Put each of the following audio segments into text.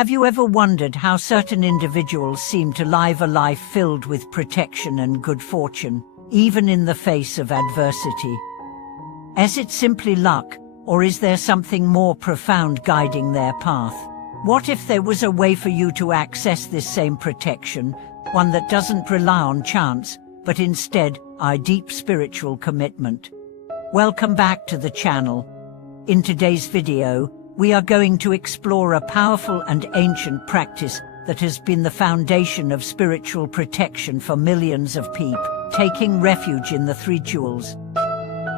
Have you ever wondered how certain individuals seem to live a life filled with protection and good fortune, even in the face of adversity? Is it simply luck, or is there something more profound guiding their path? What if there was a way for you to access this same protection, one that doesn't rely on chance, but instead, our deep spiritual commitment? Welcome back to the channel. In today's video, we are going to explore a powerful and ancient practice that has been the foundation of spiritual protection for millions of people, taking refuge in the Three Jewels.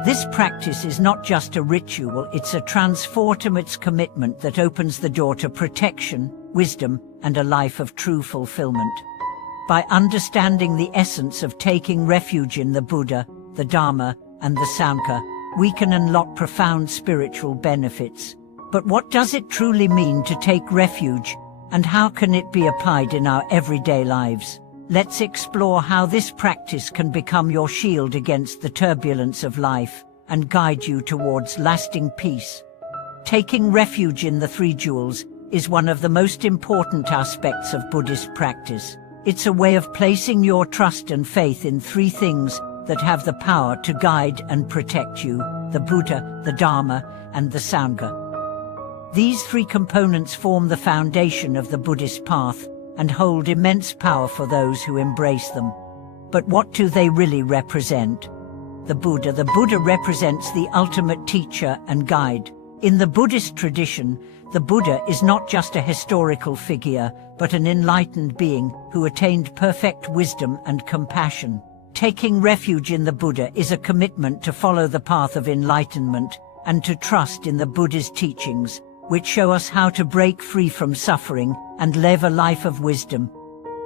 This practice is not just a ritual, it's a transformative commitment that opens the door to protection, wisdom, and a life of true fulfillment. By understanding the essence of taking refuge in the Buddha, the Dharma, and the Sangha, we can unlock profound spiritual benefits. But what does it truly mean to take refuge, and how can it be applied in our everyday lives? Let's explore how this practice can become your shield against the turbulence of life and guide you towards lasting peace. Taking refuge in the Three Jewels is one of the most important aspects of Buddhist practice. It's a way of placing your trust and faith in three things that have the power to guide and protect you: the Buddha, the Dharma, and the Sangha. These three components form the foundation of the Buddhist path and hold immense power for those who embrace them. But what do they really represent? The Buddha. The Buddha represents the ultimate teacher and guide. In the Buddhist tradition, the Buddha is not just a historical figure, but an enlightened being who attained perfect wisdom and compassion. Taking refuge in the Buddha is a commitment to follow the path of enlightenment and to trust in the Buddha's teachings, which show us how to break free from suffering and live a life of wisdom.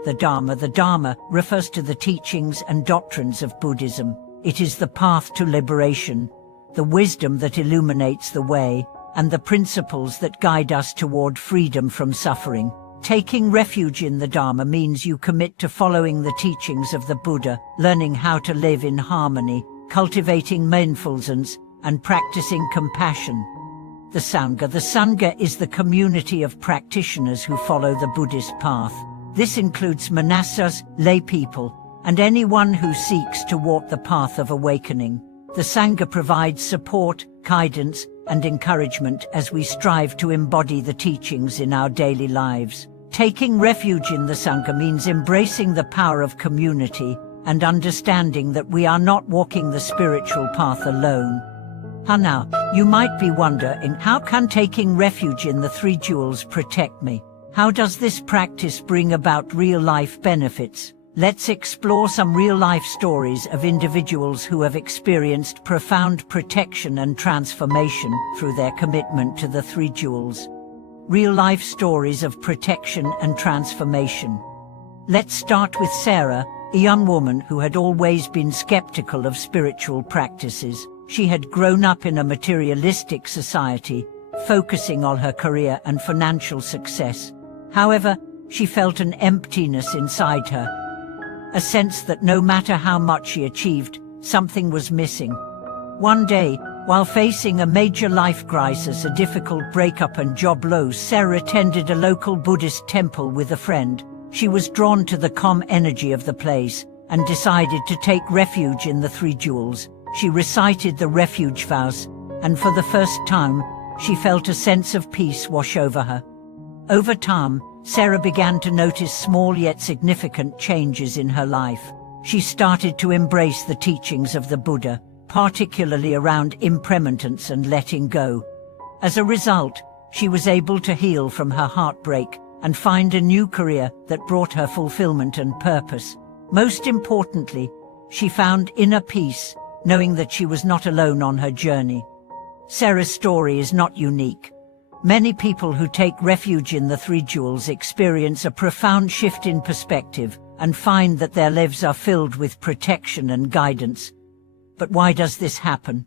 The Dharma. The Dharma refers to the teachings and doctrines of Buddhism. It is the path to liberation, the wisdom that illuminates the way, and the principles that guide us toward freedom from suffering. Taking refuge in the Dharma means you commit to following the teachings of the Buddha, learning how to live in harmony, cultivating mindfulness, and practicing compassion. The Sangha. The Sangha is the community of practitioners who follow the Buddhist path. This includes monastics, lay people, and anyone who seeks to walk the path of awakening. The Sangha provides support, guidance, and encouragement as we strive to embody the teachings in our daily lives. Taking refuge in the Sangha means embracing the power of community and understanding that we are not walking the spiritual path alone. Now, you might be wondering, how can taking refuge in the Three Jewels protect me? How does this practice bring about real-life benefits? Let's explore some real-life stories of individuals who have experienced profound protection and transformation through their commitment to the Three Jewels. Real-life stories of protection and transformation. Let's start with Sarah, a young woman who had always been skeptical of spiritual practices. She had grown up in a materialistic society, focusing on her career and financial success. However, she felt an emptiness inside her, a sense that no matter how much she achieved, something was missing. One day, while facing a major life crisis, a difficult breakup and job loss, Sarah attended a local Buddhist temple with a friend. She was drawn to the calm energy of the place and decided to take refuge in the Three Jewels. She recited the refuge vows, and for the first time, she felt a sense of peace wash over her. Over time, Sarah began to notice small yet significant changes in her life. She started to embrace the teachings of the Buddha, particularly around impermanence and letting go. As a result, she was able to heal from her heartbreak and find a new career that brought her fulfillment and purpose. Most importantly, she found inner peace, knowing that she was not alone on her journey. Sarah's story is not unique. Many people who take refuge in the Three Jewels experience a profound shift in perspective and find that their lives are filled with protection and guidance. But why does this happen?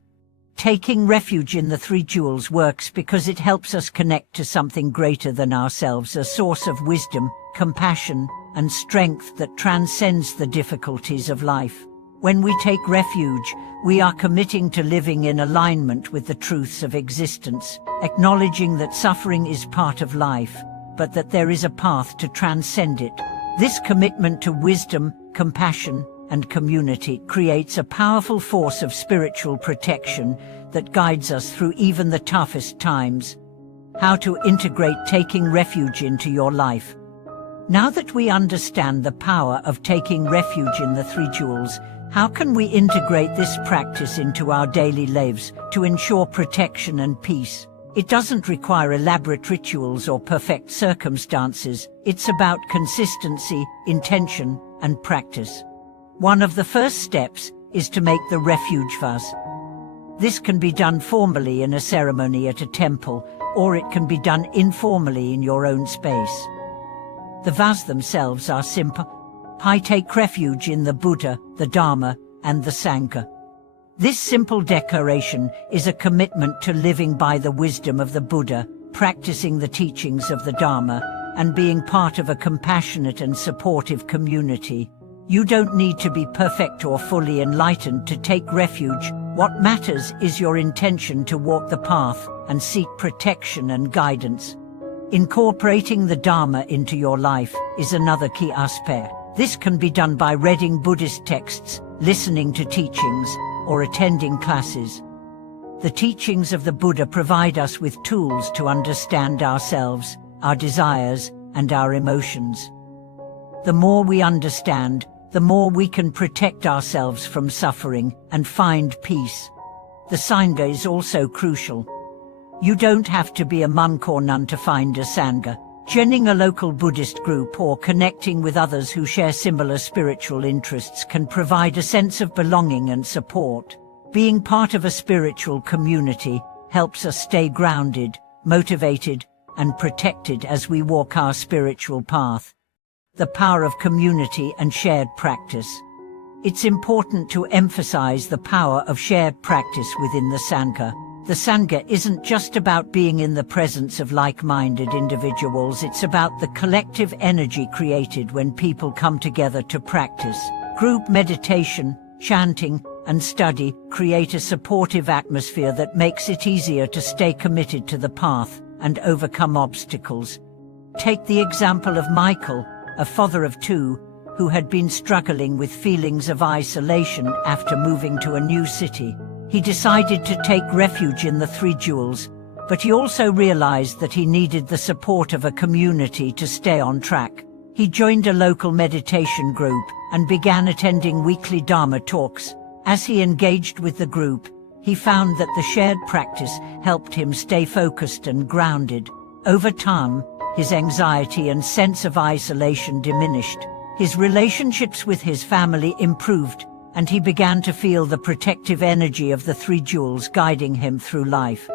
Taking refuge in the Three Jewels works because it helps us connect to something greater than ourselves, a source of wisdom, compassion, and strength that transcends the difficulties of life. When we take refuge, we are committing to living in alignment with the truths of existence, acknowledging that suffering is part of life, but that there is a path to transcend it. This commitment to wisdom, compassion, and community creates a powerful force of spiritual protection that guides us through even the toughest times. How to integrate taking refuge into your life. Now that we understand the power of taking refuge in the three jewels, how can we integrate this practice into our daily lives to ensure protection and peace? It doesn't require elaborate rituals or perfect circumstances. It's about consistency, intention, and practice. One of the first steps is to make the refuge vase. This can be done formally in a ceremony at a temple, or it can be done informally in your own space. The vase themselves are simple. I take refuge in the Buddha, the Dharma, and the Sangha. This simple declaration is a commitment to living by the wisdom of the Buddha, practicing the teachings of the Dharma, and being part of a compassionate and supportive community. You don't need to be perfect or fully enlightened to take refuge. What matters is your intention to walk the path and seek protection and guidance. Incorporating the Dharma into your life is another key aspect. This can be done by reading Buddhist texts, listening to teachings, or attending classes. The teachings of the Buddha provide us with tools to understand ourselves, our desires, and our emotions. The more we understand, the more we can protect ourselves from suffering and find peace. The Sangha is also crucial. You don't have to be a monk or nun to find a Sangha. Joining a local Buddhist group or connecting with others who share similar spiritual interests can provide a sense of belonging and support. Being part of a spiritual community helps us stay grounded, motivated, and protected as we walk our spiritual path. The power of community and shared practice. It's important to emphasize the power of shared practice within the Sangha. The Sangha isn't just about being in the presence of like-minded individuals, it's about the collective energy created when people come together to practice. Group meditation, chanting, and study create a supportive atmosphere that makes it easier to stay committed to the path and overcome obstacles. Take the example of Michael, a father of two, who had been struggling with feelings of isolation after moving to a new city. He decided to take refuge in the three jewels, but he also realized that he needed the support of a community to stay on track. He joined a local meditation group and began attending weekly Dharma talks. As he engaged with the group, he found that the shared practice helped him stay focused and grounded. Over time, his anxiety and sense of isolation diminished. His relationships with his family improved, and he began to feel the protective energy of the three jewels guiding him through life.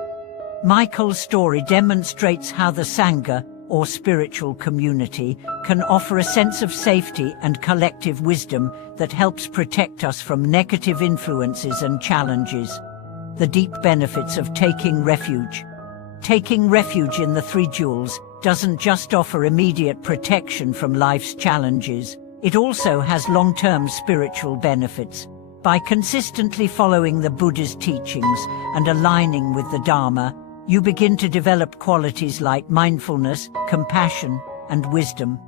Michael's story demonstrates how the Sangha, or spiritual community, can offer a sense of safety and collective wisdom that helps protect us from negative influences and challenges. The deep benefits of taking refuge. Taking refuge in the three jewels doesn't just offer immediate protection from life's challenges, it also has long-term spiritual benefits. By consistently following the Buddha's teachings and aligning with the Dharma, you begin to develop qualities like mindfulness, compassion, and wisdom.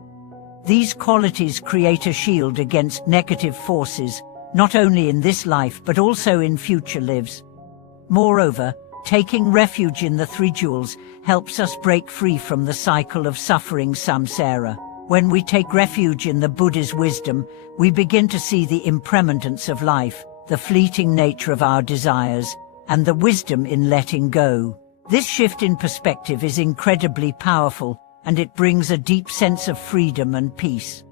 These qualities create a shield against negative forces, not only in this life but also in future lives. Moreover, taking refuge in the three jewels helps us break free from the cycle of suffering samsara. When we take refuge in the Buddha's wisdom, we begin to see the impermanence of life, the fleeting nature of our desires, and the wisdom in letting go. This shift in perspective is incredibly powerful, and it brings a deep sense of freedom and peace.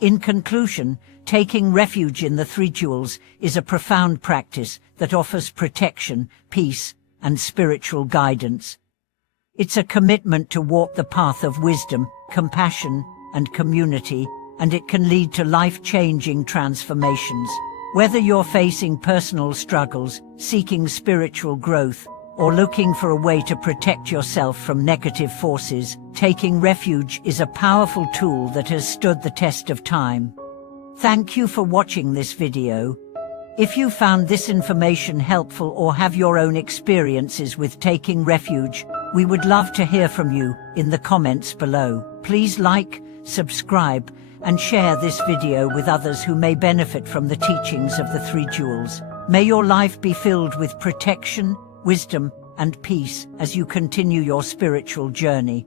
In conclusion, taking refuge in the three jewels is a profound practice that offers protection, peace, and spiritual guidance. It's a commitment to walk the path of wisdom, compassion, and community, and it can lead to life-changing transformations. Whether you're facing personal struggles, seeking spiritual growth, or looking for a way to protect yourself from negative forces, taking refuge is a powerful tool that has stood the test of time. Thank you for watching this video. If you found this information helpful or have your own experiences with taking refuge, We would love to hear from you in the comments below. Please like, subscribe, and share this video with others who may benefit from the teachings of the Three Jewels. May your life be filled with protection, wisdom, and peace as you continue your spiritual journey.